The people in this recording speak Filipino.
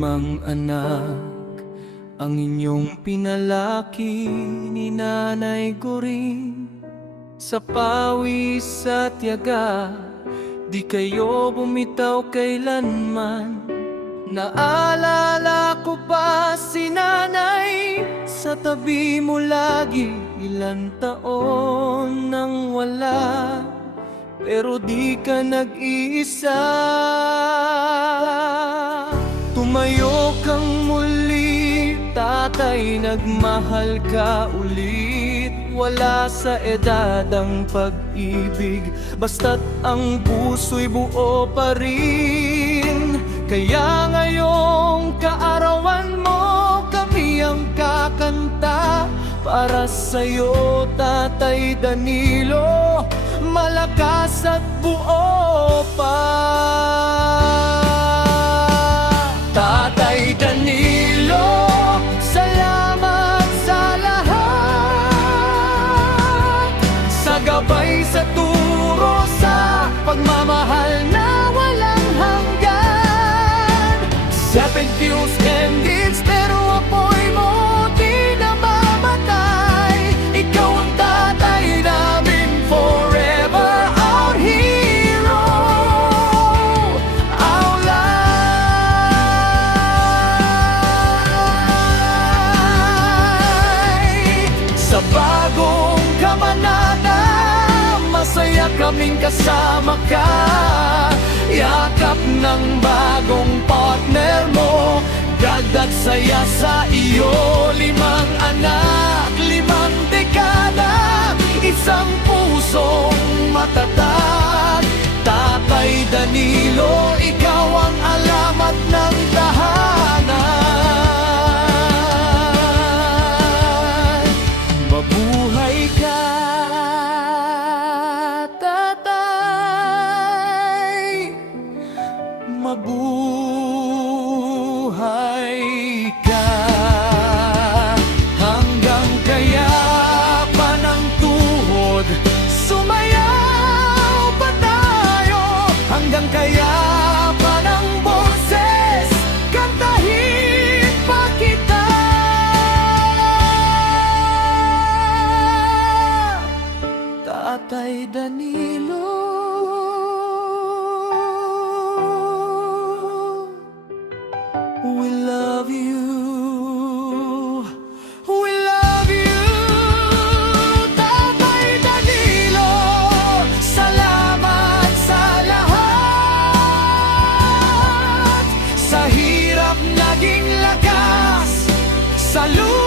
limang anak ang inyong pinalaki ni Nanay Goring. Sa pawis at tiyaga, di kayo bumitaw kailanman. Naalala ko pa si Nanay, sa tabi mo lagi. Ilan taon nang wala, pero di ka nag-iisa. Tumayo kang muli, tatay, nagmahal ka ulit. Wala sa edad ang pag-ibig, basta't ang puso'y buo pa rin. Kaya ngayong kaarawan mo, kami ang kakanta para sa'yo, Tatay Danilo, malakas at buo pa. Tatay Danilo, salamat sa lahat, sa gabay, sa turo, sa pagmamahal na walang hanggan. 7 fuse and it's pero apoy mo di namamatay. Ikaw ang tatay namin forever, our hero, our life. Sa bagong kabanata, masaya kaming kasama ka. Yakap ng bagong partner mo, dagdag saya sa iyo. 5 anak, 5 dekada, isang pusong matatag. Tatay Danilo, ikaw ang alamat ng tahanan. Mabuhay ka, tatay, mabuhay ka. Hanggang kayapan ng tuhod, sumayaw pa tayo. Hanggang kayapan ng boses, kantahin pa kita. Tatay Danilo, we love you. We love you, Tatay Danilo. Salamat sa lahat, sa hirap naging lakas, sa lupa